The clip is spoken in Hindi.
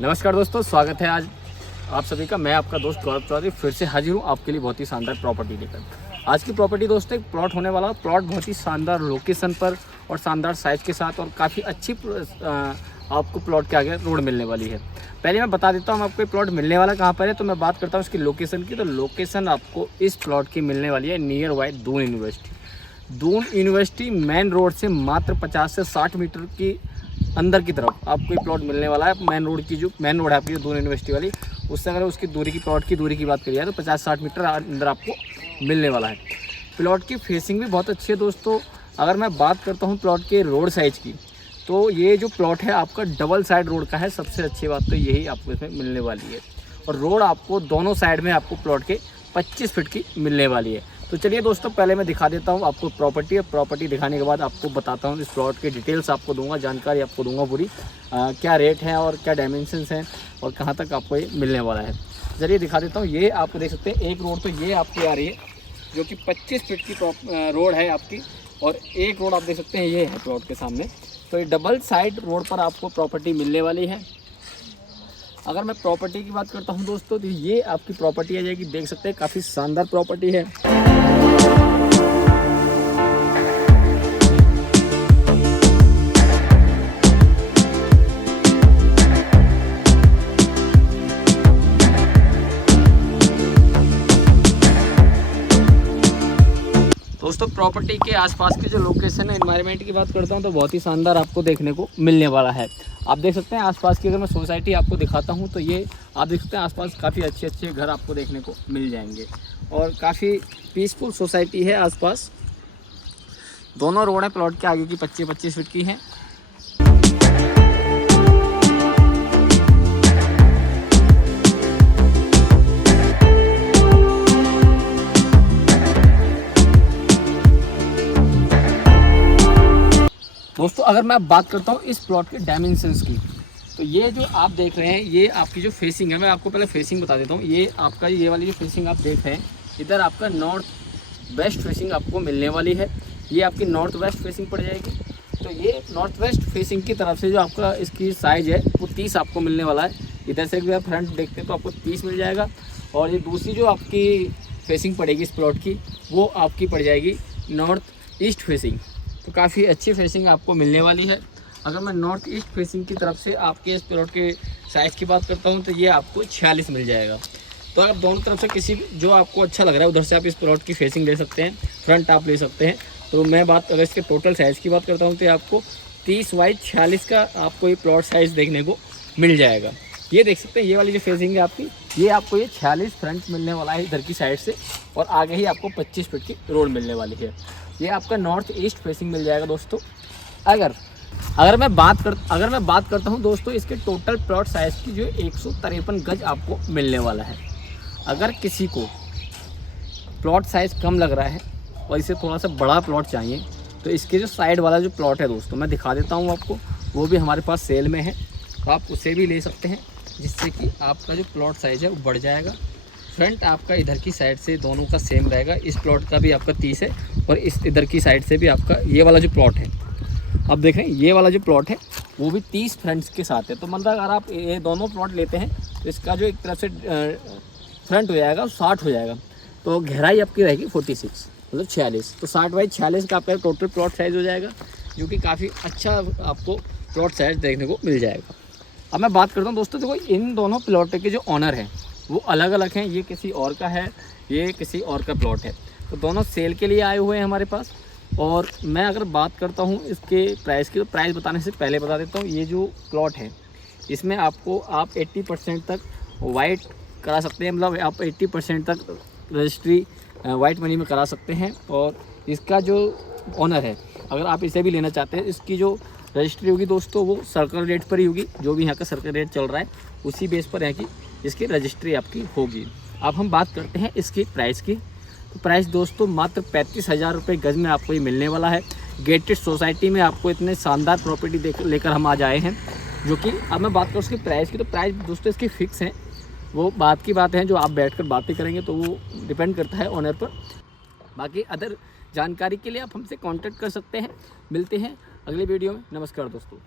नमस्कार दोस्तों, स्वागत है आज आप सभी का। मैं आपका दोस्त गौरव चौधरी फिर से हाजिर हूँ आपके लिए बहुत ही शानदार प्रॉपर्टी लेकर। आज की प्रॉपर्टी दोस्तों एक प्लॉट होने वाला। प्लॉट बहुत ही शानदार लोकेशन पर और शानदार साइज़ के साथ और काफ़ी अच्छी आपको प्लॉट के आगे रोड मिलने वाली है। पहले मैं बता देता हूँ आपको ये प्लॉट मिलने वाला कहाँ पर है। तो मैं बात करता हूँ इसकी लोकेशन की। तो लोकेशन आपको इस प्लॉट की मिलने वाली है near by Doon university. Doon university main road से मात्र 50 से 60 मीटर की अंदर की तरफ आपको ये प्लॉट मिलने वाला है। मेन रोड की जो मेन रोड है आपकी दून यूनिवर्सिटी वाली, उससे अगर उसकी दूरी की प्लॉट की दूरी की बात करिए तो 50-60 मीटर अंदर आपको मिलने वाला है। प्लॉट की फेसिंग भी बहुत अच्छी है दोस्तों। अगर मैं बात करता हूँ प्लॉट के रोड साइज की, तो ये जो प्लॉट है आपका डबल साइड रोड का है। सबसे अच्छी बात तो यही आपको इसमें मिलने वाली है। और रोड आपको दोनों साइड में आपको प्लॉट के 25 फीट की मिलने वाली है। तो चलिए दोस्तों, पहले मैं दिखा देता हूँ आपको प्रॉपर्टी। और प्रॉपर्टी दिखाने के बाद आपको बताता हूँ इस प्लॉट के डिटेल्स आपको दूंगा, जानकारी आपको दूंगा पूरी, क्या रेट है और क्या डायमेंशंस हैं और कहाँ तक आपको ये मिलने वाला है। चलिए दिखा देता हूँ। ये आपको देख सकते हैं एक रोड तो ये आपकी आ रही है जो कि 25 फीट की रोड है आपकी, और एक रोड आप देख सकते हैं ये है प्लॉट के सामने। तो ये डबल साइड रोड पर आपको प्रॉपर्टी मिलने वाली है। अगर मैं प्रॉपर्टी की बात करता हूं दोस्तों, तो ये आपकी प्रॉपर्टी आ जाएगी। देख सकते हैं काफ़ी शानदार प्रॉपर्टी है। दोस्तों प्रॉपर्टी के आसपास की जो लोकेशन है, एनवायरनमेंट की बात करता हूँ तो बहुत ही शानदार आपको देखने को मिलने वाला है। आप देख सकते हैं आसपास की, अगर मैं सोसाइटी आपको दिखाता हूँ तो ये आप देख सकते हैं आसपास काफ़ी अच्छे अच्छे घर आपको देखने को मिल जाएंगे और काफ़ी पीसफुल सोसाइटी है आसपास। दोनों रोड हैं प्लॉट के आगे की 25-25 फीट की हैं। दोस्तों अगर मैं बात करता हूँ इस प्लॉट के डायमेंशंस की, तो ये जो आप देख रहे हैं ये आपकी जो फेसिंग है, मैं आपको पहले फेसिंग बता देता हूँ। ये आपका ये वाली जो फेसिंग आप देख रहे हैं, इधर आपका नॉर्थ वेस्ट फेसिंग आपको मिलने वाली है। ये आपकी नॉर्थ वेस्ट फेसिंग पड़ जाएगी। तो ये नॉर्थ वेस्ट फेसिंग की तरफ से जो आपका इसकी साइज़ है वो 30 आपको मिलने वाला है। इधर से अगर फ्रंट देखते हैं तो आपको 30 मिल जाएगा। और ये दूसरी जो आपकी फेसिंग पड़ेगी इस प्लॉट की, वो आपकी पड़ जाएगी नॉर्थ ईस्ट फेसिंग। तो काफ़ी अच्छी फेसिंग आपको मिलने वाली है। अगर मैं नॉर्थ ईस्ट फेसिंग की तरफ से आपके इस प्लॉट के साइज़ की बात करता हूँ तो ये आपको 46 मिल जाएगा। तो अगर दोनों तरफ से किसी जो आपको अच्छा लग रहा है उधर से आप इस प्लॉट की फेसिंग ले सकते हैं, फ्रंट आप ले सकते हैं। तो मैं बात अगर इसके टोटल साइज़ की बात करता हूँ तो आपको 30 बाई 46 का आपको ये प्लॉट साइज़ देखने को मिल जाएगा। ये देख सकते हैं ये वाली जो फेसिंग है आपकी, ये आपको ये 46 फ्रंट मिलने वाला है इधर की साइड से, और आगे ही आपको 25 फीट की रोड मिलने वाली है। ये आपका नॉर्थ ईस्ट फेसिंग मिल जाएगा दोस्तों। अगर मैं बात करता हूं दोस्तों इसके टोटल प्लॉट साइज़ की, जो 153 गज आपको मिलने वाला है। अगर किसी को प्लॉट साइज़ कम लग रहा है और इसे थोड़ा सा बड़ा प्लॉट चाहिए, तो इसके जो साइड वाला जो प्लॉट है दोस्तों मैं दिखा देता हूं आपको, वो भी हमारे पास सेल में है। तो आप उसे भी ले सकते हैं, जिससे कि आपका जो प्लॉट साइज़ है वो बढ़ जाएगा। फ्रंट आपका इधर की साइड से दोनों का सेम रहेगा। इस प्लॉट का भी आपका 30 है और इस इधर की साइड से भी आपका ये वाला जो प्लॉट है, आप देख रहे हैं ये वाला जो प्लॉट है वो भी 30 फ्रंट्स के साथ है। तो मतलब अगर आप ये दोनों प्लॉट लेते हैं तो इसका जो एक तरफ से फ्रंट हो जाएगा 60 हो जाएगा। तो गहराई आपकी रहेगी 46 मतलब 46। तो 60 बाई 46 का आपका टोटल प्लॉट साइज़ हो जाएगा, जो कि काफ़ी अच्छा आपको प्लॉट साइज़ देखने को मिल जाएगा। अब मैं बात करता हूँ दोस्तों, देखो इन दोनों प्लॉट के जो ऑनर हैं वो अलग अलग हैं। ये किसी और का है, ये किसी और का प्लॉट है। तो दोनों सेल के लिए आए हुए हैं हमारे पास। और मैं अगर बात करता हूँ इसके प्राइस की, तो प्राइस बताने से पहले बता देता हूँ, ये जो प्लॉट है इसमें आपको आप 80% तक वाइट करा सकते हैं। मतलब आप 80% तक रजिस्ट्री वाइट मनी में करा सकते हैं। और इसका जो ऑनर है, अगर आप इसे भी लेना चाहते हैं, इसकी जो रजिस्ट्री होगी दोस्तों वो सर्कल रेट पर ही होगी। जो भी यहाँ का सर्कल रेट चल रहा है उसी बेस पर है कि इसकी रजिस्ट्री आपकी होगी। अब हम बात करते हैं इसकी प्राइस की। तो प्राइस दोस्तों मात्र 35,000 रुपये गज में आपको ये मिलने वाला है। गेटेड सोसाइटी में आपको इतने शानदार प्रॉपर्टी लेकर हम आज आए हैं, जो कि अब मैं बात करूँ उसकी प्राइस की, तो प्राइस दोस्तों इसकी फ़िक्स है। वो बात की बात है, जो आप बैठकर बातें करेंगे तो वो डिपेंड करता है ओनर पर। बाकी अदर जानकारी के लिए आप हमसे कांटेक्ट कर सकते हैं। मिलते हैं अगले वीडियो में। नमस्कार दोस्तों।